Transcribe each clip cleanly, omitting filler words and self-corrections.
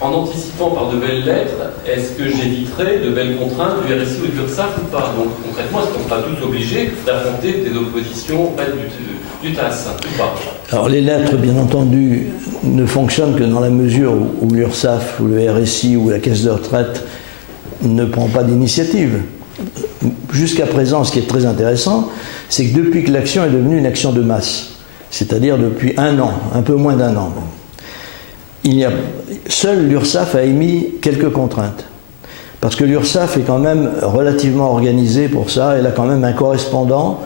en anticipant par de belles lettres, est-ce que j'éviterai de belles contraintes du RSI ou de l'URSSAF ou pas? Donc concrètement, est-ce qu'on sera tous obligés d'affronter des oppositions auprès du TAS ou pas? Alors les lettres, bien entendu, ne fonctionnent que dans la mesure où l'URSSAF ou le RSI ou la caisse de retraite ne prend pas d'initiative. Jusqu'à présent, ce qui est très intéressant, c'est que depuis que l'action est devenue une action de masse, c'est-à-dire depuis un an, un peu moins d'un an, seule l'URSSAF a émis quelques contraintes. Parce que l'URSSAF est quand même relativement organisée pour ça, elle a quand même un correspondant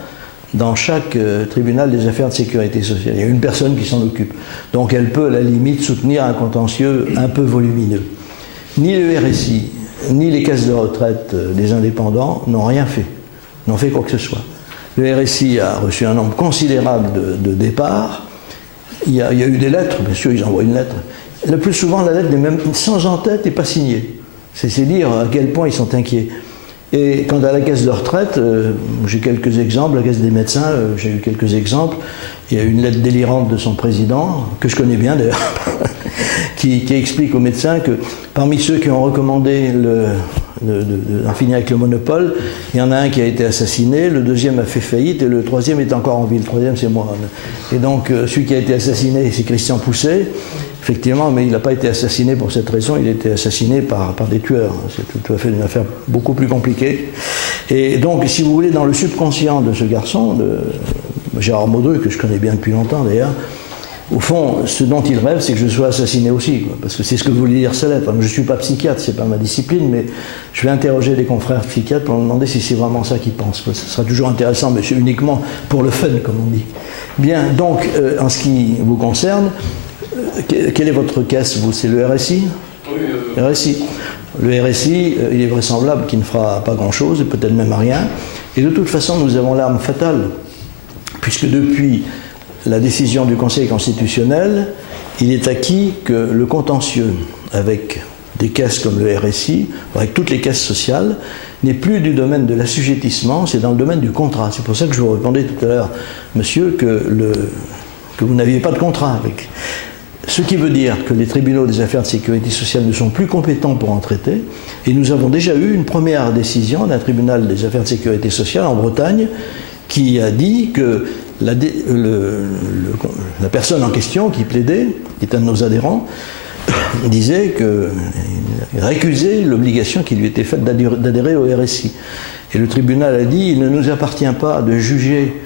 dans chaque tribunal des affaires de sécurité sociale. Il y a une personne qui s'en occupe. Donc elle peut, à la limite, soutenir un contentieux un peu volumineux. Ni le RSI, ni les caisses de retraite des indépendants n'ont rien fait, n'ont fait quoi que ce soit. Le RSI a reçu un nombre considérable de départs. Il y a eu des lettres, bien sûr, ils envoient une lettre. Le plus souvent, la lettre n'est même sans en-tête et pas signée. C'est dire à quel point ils sont inquiets. Et quant à la caisse de retraite, j'ai quelques exemples. La caisse des médecins, j'ai eu quelques exemples. Il y a une lettre délirante de son président, que je connais bien d'ailleurs, qui explique aux médecins que parmi ceux qui ont recommandé d'en finir avec le monopole, il y en a un qui a été assassiné, le deuxième a fait faillite et le troisième est encore en vie. Le troisième, c'est moi. Et donc, celui qui a été assassiné, c'est Christian Pousset. Effectivement, mais il n'a pas été assassiné pour cette raison, il a été assassiné par des tueurs. C'est tout à fait une affaire beaucoup plus compliquée. Et donc, si vous voulez, dans le subconscient de ce garçon, de Gérard Maudru, que je connais bien depuis longtemps d'ailleurs, au fond, ce dont il rêve, c'est que je sois assassiné aussi, quoi, parce que c'est ce que voulait dire sa lettre. Je ne suis pas psychiatre, c'est pas ma discipline, mais je vais interroger des confrères psychiatres pour leur demander si c'est vraiment ça qu'ils pensent. Ce sera toujours intéressant, mais c'est uniquement pour le fun, comme on dit. Bien, donc, en ce qui vous concerne, quelle est votre caisse, vous? C'est le RSI? Oui. RSI. Le RSI, il est vraisemblable qu'il ne fera pas grand-chose, et peut-être même rien. Et de toute façon, nous avons l'arme fatale, puisque depuis la décision du Conseil constitutionnel, il est acquis que le contentieux avec des caisses comme le RSI, avec toutes les caisses sociales, n'est plus du domaine de l'assujettissement, c'est dans le domaine du contrat. C'est pour ça que je vous répondais tout à l'heure, monsieur, que vous n'aviez pas de contrat avec. Ce qui veut dire que les tribunaux des affaires de sécurité sociale ne sont plus compétents pour en traiter. Et nous avons déjà eu une première décision d'un tribunal des affaires de sécurité sociale en Bretagne qui a dit que la personne en question qui plaidait, qui est un de nos adhérents, disait qu'il récusait l'obligation qui lui était faite d'adhérer au RSI. Et le tribunal a dit il ne nous appartient pas de juger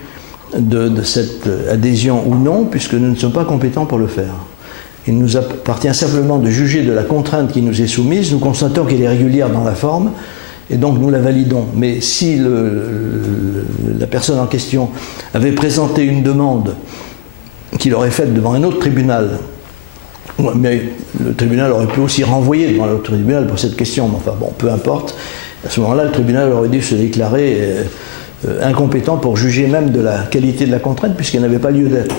de cette adhésion ou non, puisque nous ne sommes pas compétents pour le faire. Il nous appartient simplement de juger de la contrainte qui nous est soumise. Nous constatons qu'elle est régulière dans la forme, et donc nous la validons. Mais si la personne en question avait présenté une demande qu'il aurait faite devant un autre tribunal, mais le tribunal aurait pu aussi renvoyer devant l'autre tribunal pour cette question, mais enfin bon, peu importe. À ce moment-là, le tribunal aurait dû se déclarer incompétent pour juger même de la qualité de la contrainte, puisqu'elle n'avait pas lieu d'être.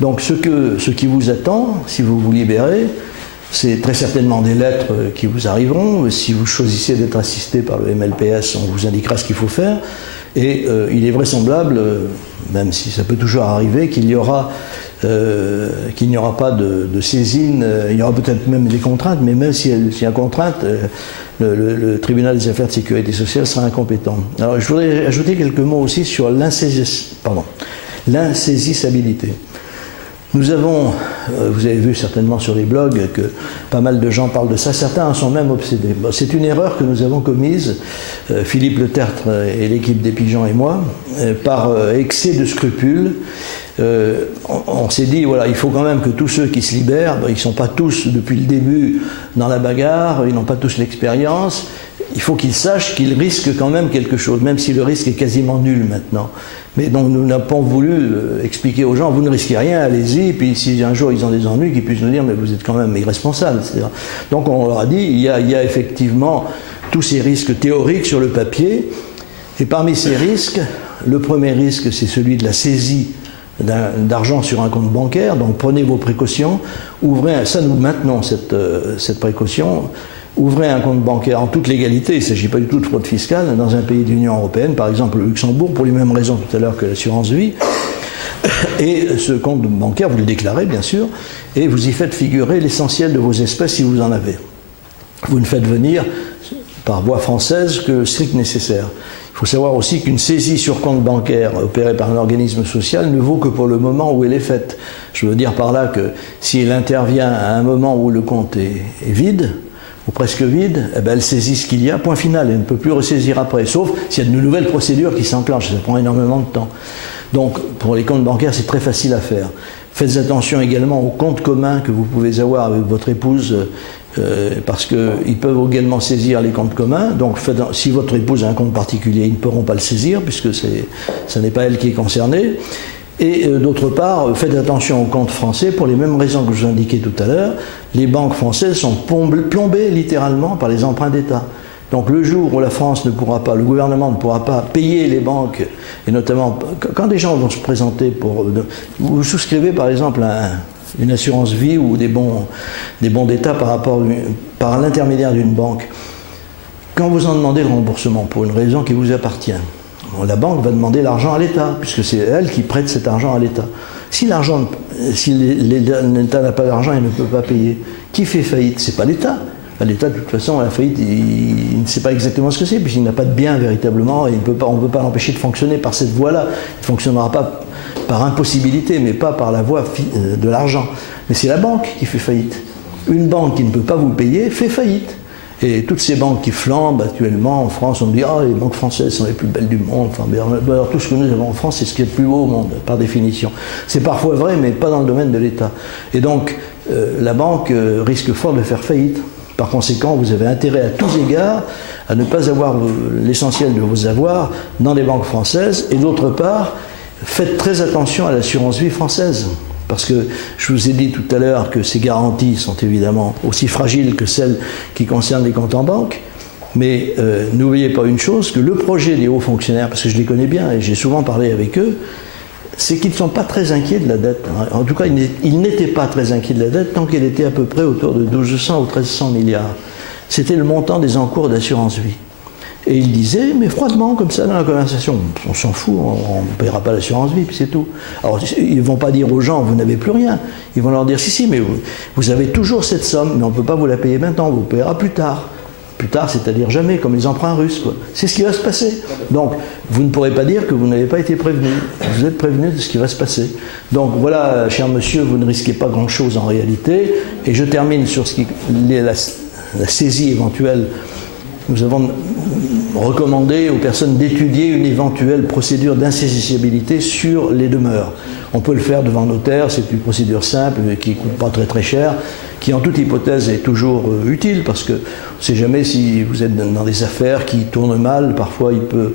Donc ce qui vous attend, si vous vous libérez, c'est très certainement des lettres qui vous arriveront. Si vous choisissez d'être assisté par le MLPS, on vous indiquera ce qu'il faut faire. Et il est vraisemblable, même si ça peut toujours arriver, qu'il n'y aura pas de saisine. Il y aura peut-être même des contraintes, mais même s'il y a contrainte, le tribunal des affaires de sécurité sociale sera incompétent. Alors je voudrais ajouter quelques mots aussi sur l'insaisissabilité. Nous avons, vous avez vu certainement sur les blogs que pas mal de gens parlent de ça, certains en sont même obsédés. Bon, c'est une erreur que nous avons commise, Philippe Le Tertre et l'équipe des Pigeons et moi, par excès de scrupules. On s'est dit, voilà, il faut quand même que tous ceux qui se libèrent, ils ne sont pas tous depuis le début dans la bagarre, ils n'ont pas tous l'expérience, il faut qu'ils sachent qu'ils risquent quand même quelque chose, même si le risque est quasiment nul maintenant. Mais donc nous n'avons pas voulu expliquer aux gens, vous ne risquez rien, allez-y, puis si un jour ils ont des ennuis, qu'ils puissent nous dire, mais vous êtes quand même irresponsable. Donc on leur a dit, il y a effectivement tous ces risques théoriques sur le papier, et parmi ces risques, le premier risque, c'est celui de la saisie d'argent sur un compte bancaire, donc prenez vos précautions, ça nous maintenons cette précaution, ouvrez un compte bancaire en toute légalité, il ne s'agit pas du tout de fraude fiscale, dans un pays de l'Union européenne, par exemple le Luxembourg, pour les mêmes raisons tout à l'heure que l'assurance vie. Et ce compte bancaire, vous le déclarez bien sûr, et vous y faites figurer l'essentiel de vos espèces si vous en avez. Vous ne faites venir par voie française que le strict nécessaire. Il faut savoir aussi qu'une saisie sur compte bancaire opérée par un organisme social ne vaut que pour le moment où elle est faite. Je veux dire par là que si elle intervient à un moment où le compte est vide, ou presque vide, eh ben elle saisit ce qu'il y a, point final, elle ne peut plus ressaisir après, sauf s'il y a de nouvelles procédures qui s'enclenchent, ça prend énormément de temps. Donc pour les comptes bancaires, c'est très facile à faire. Faites attention également aux comptes communs que vous pouvez avoir avec votre épouse, parce qu'ils peuvent également saisir les comptes communs. Donc si votre épouse a un compte particulier, ils ne pourront pas le saisir, puisque ce n'est pas elle qui est concernée. Et d'autre part, faites attention aux comptes français pour les mêmes raisons que je vous indiquais tout à l'heure. Les banques françaises sont plombées littéralement par les emprunts d'État. Donc le jour où la France ne pourra pas, le gouvernement ne pourra pas payer les banques, et notamment quand des gens vont se présenter pour... Vous souscrivez par exemple une assurance vie ou des bons d'État par l'intermédiaire d'une banque. Quand vous en demandez le remboursement pour une raison qui vous appartient, la banque va demander l'argent à l'État, puisque c'est elle qui prête cet argent à l'État. Si l'État n'a pas d'argent, il ne peut pas payer. Qui fait faillite? C'est pas l'État. L'État, de toute façon, la faillite, il ne sait pas exactement ce que c'est, puisqu'il n'a pas de bien véritablement, et on ne peut pas l'empêcher de fonctionner par cette voie-là. Il ne fonctionnera pas par impossibilité, mais pas par la voie de l'argent. Mais c'est la banque qui fait faillite. Une banque qui ne peut pas vous payer fait faillite. Et toutes ces banques qui flambent actuellement en France, on dit « Ah, les banques françaises sont les plus belles du monde ». Enfin, alors, tout ce que nous avons en France, c'est ce qui est le plus beau au monde, par définition. C'est parfois vrai, mais pas dans le domaine de l'État. Et donc, la banque risque fort de faire faillite. Par conséquent, vous avez intérêt à tous égards à ne pas avoir l'essentiel de vos avoirs dans les banques françaises. Et d'autre part, faites très attention à l'assurance vie française. Parce que je vous ai dit tout à l'heure que ces garanties sont évidemment aussi fragiles que celles qui concernent les comptes en banque. Mais n'oubliez pas une chose, que le projet des hauts fonctionnaires, parce que je les connais bien et j'ai souvent parlé avec eux, c'est qu'ils ne sont pas très inquiets de la dette. En tout cas, ils n'étaient pas très inquiets de la dette tant qu'elle était à peu près autour de 1200 ou 1300 milliards. C'était le montant des encours d'assurance vie. Et ils disaient, mais froidement, comme ça, dans la conversation, on s'en fout, on ne paiera pas l'assurance vie, puis c'est tout. Alors, ils ne vont pas dire aux gens, vous n'avez plus rien. Ils vont leur dire, si, mais vous avez toujours cette somme, mais on ne peut pas vous la payer maintenant, on vous paiera plus tard. Plus tard, c'est-à-dire jamais, comme les emprunts russes, quoi. C'est ce qui va se passer. Donc, vous ne pourrez pas dire que vous n'avez pas été prévenu. Vous êtes prévenu de ce qui va se passer. Donc, voilà, cher monsieur, vous ne risquez pas grand-chose en réalité. Et je termine sur la saisie éventuelle. Nous avons recommandé aux personnes d'étudier une éventuelle procédure d'insaisissabilité sur les demeures. On peut le faire devant notaire, c'est une procédure simple qui ne coûte pas très très cher, qui en toute hypothèse est toujours utile, parce que on ne sait jamais si vous êtes dans des affaires qui tournent mal, parfois il peut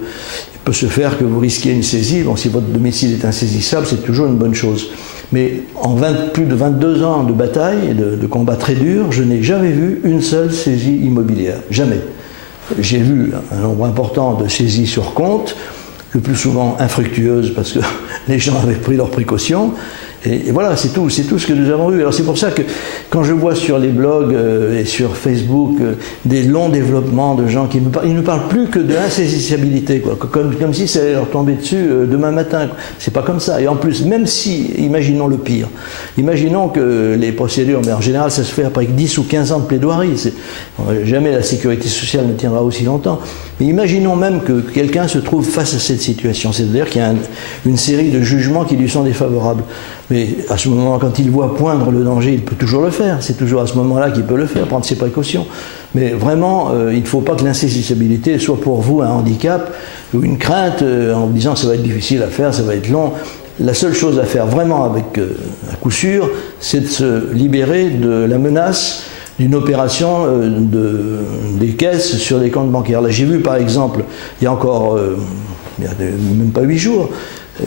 se faire que vous risquiez une saisie. Bon, si votre domicile est insaisissable, c'est toujours une bonne chose. Mais en plus de 22 ans de bataille et de combats très durs, je n'ai jamais vu une seule saisie immobilière. Jamais. J'ai vu un nombre important de saisies sur compte, le plus souvent infructueuses parce que les gens avaient pris leurs précautions. Et voilà, c'est tout ce que nous avons eu. Alors c'est pour ça que quand je vois sur les blogs et sur Facebook des longs développements de gens qui ne parlent plus que de l'insaisissabilité, quoi, comme si ça allait leur tomber dessus demain matin. C'est pas comme ça. Et en plus, même si, imaginons le pire, imaginons que les procédures, mais en général ça se fait après 10 ou 15 ans de plaidoirie, jamais la sécurité sociale ne tiendra aussi longtemps. Mais imaginons même que quelqu'un se trouve face à cette situation, c'est-à-dire qu'il y a une série de jugements qui lui sont défavorables. Mais à ce moment, quand il voit poindre le danger, il peut toujours le faire. C'est toujours à ce moment-là qu'il peut le faire, prendre ses précautions. Mais vraiment, il ne faut pas que l'insaisissabilité soit pour vous un handicap ou une crainte en vous disant ça va être difficile à faire, ça va être long. La seule chose à faire vraiment à coup sûr, c'est de se libérer de la menace d'une opération des caisses sur les comptes bancaires. Là, j'ai vu par exemple, il y a même pas 8 jours,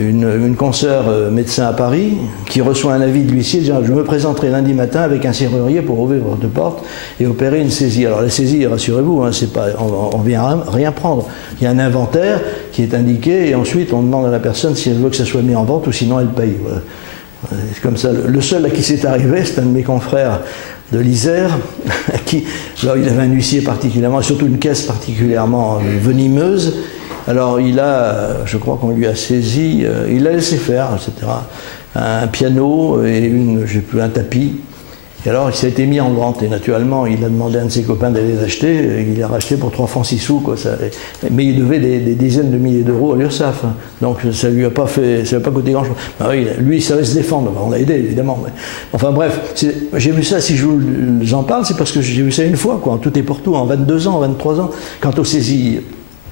une consoeur médecin à Paris qui reçoit un avis de l'huissier disant je me présenterai lundi matin avec un serrurier pour ouvrir votre porte et opérer une saisie. Alors la saisie, rassurez-vous, c'est pas, on vient rien prendre. Il y a un inventaire qui est indiqué et ensuite on demande à la personne si elle veut que ça soit mis en vente ou sinon elle paye. Voilà. C'est comme ça. Le seul à qui c'est arrivé, c'est un de mes confrères de l'Isère, qui, là, il avait un huissier particulièrement, surtout une caisse particulièrement venimeuse, Alors il a, je crois qu'on lui a saisi, il a laissé faire, etc. Un piano et un tapis. Et alors il s'est été mis en vente et naturellement il a demandé à un de ses copains d'aller les acheter. Il a racheté pour 3 francs 6 sous, quoi. Mais il devait des dizaines de milliers d'euros à l'URSSAF. Hein. Donc ça lui a pas coûté grand chose. Ben oui, lui il savait se défendre, on l'a aidé évidemment. Mais... Enfin bref, j'ai vu ça, si je vous en parle, c'est parce que j'ai vu ça une fois, quoi, en tout et pour tout, en 22 ans, 23 ans. Quant aux saisies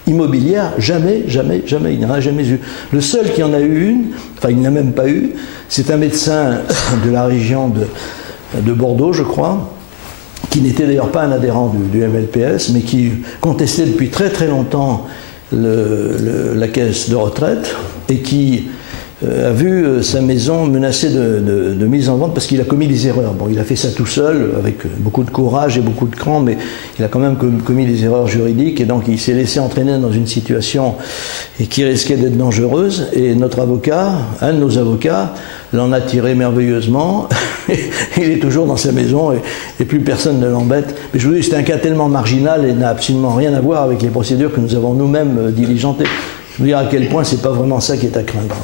immobilières, jamais, il n'y en a jamais eu. Le seul qui en a eu une, enfin il n'a même pas eu, c'est un médecin de la région de Bordeaux, je crois, qui n'était d'ailleurs pas un adhérent du MLPS, mais qui contestait depuis très très longtemps la caisse de retraite et qui a vu sa maison menacée de mise en vente parce qu'il a commis des erreurs. Bon, il a fait ça tout seul, avec beaucoup de courage et beaucoup de cran, mais il a quand même commis des erreurs juridiques et donc il s'est laissé entraîner dans une situation qui risquait d'être dangereuse. Et notre avocat, un de nos avocats, l'en a tiré merveilleusement. Il est toujours dans sa maison et plus personne ne l'embête. Mais je vous dis, c'est un cas tellement marginal et n'a absolument rien à voir avec les procédures que nous avons nous-mêmes diligentées. Je veux dire à quel point c'est pas vraiment ça qui est à craindre.